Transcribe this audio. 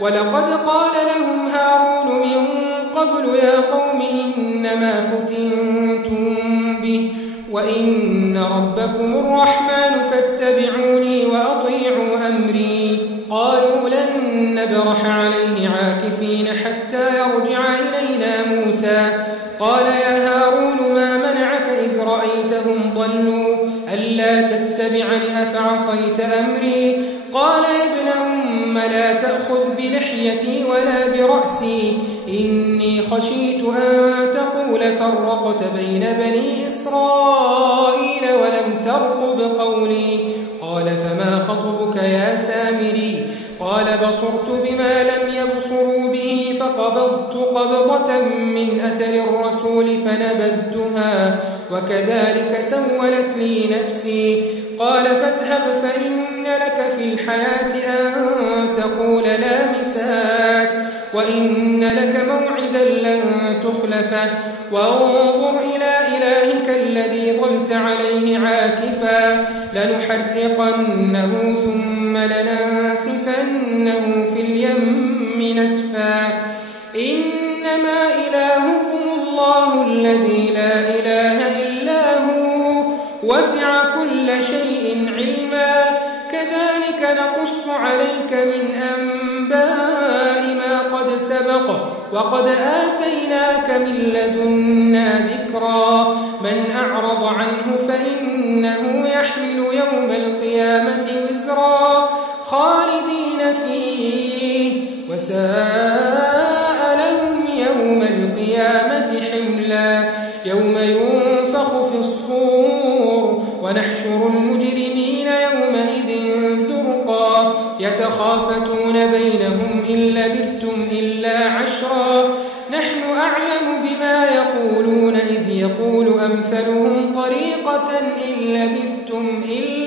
ولقد قال لهم هارون من قبل يا قوم إنما فتنتم به وإن ربكم الرحمن فاتبعوني وأطيعوا أمري. قالوا لن نبرح عليه عاكفين حتى يرجع إلينا موسى. قال يا هارون ما منعك إذ رأيتهم ضلوا ألا تتبعني أفعصيت أمري؟ قال يا ابن أم لا تأخذ بلحيتي ولا برأسي إني خشيت أن تقول فرقت بين بني إسرائيل ولم ترقب قولي. قال فما خطبك يا سامري؟ قال بصرت بما لم يبصروا به فقبضت قبضة من أثر الرسول فنبذتها وكذلك سولت لي نفسي. قال فاذهب فإن لك في الحياة أن تقول لا مساس وإن لك موعدا لن تخلفه وانظر إلى إلهك الذي ظلت عليه عاكفا لنحرقنه ثم لننسفنه في اليم نسفا. إنما إلهكم الله الذي لا إله إلا هو وسع كل شيء علما. كذلك نقص عليك من أنباء ما قد سبق وقد آتيناك من لدنا ذكرا. من أعرض عنه فإنه يحمل يوم القيامة وزرا خالدين فيه وساء لهم يوم القيامة حملا. يوم ينفخ في الصور ونحشر المجرمين يومئذ زرقا يتخافتون بينهم إن لبثتم إلا عشرا نحن أعلم بما يقولون إذ يقول أمثلهم طريقة إن لبثتم إلا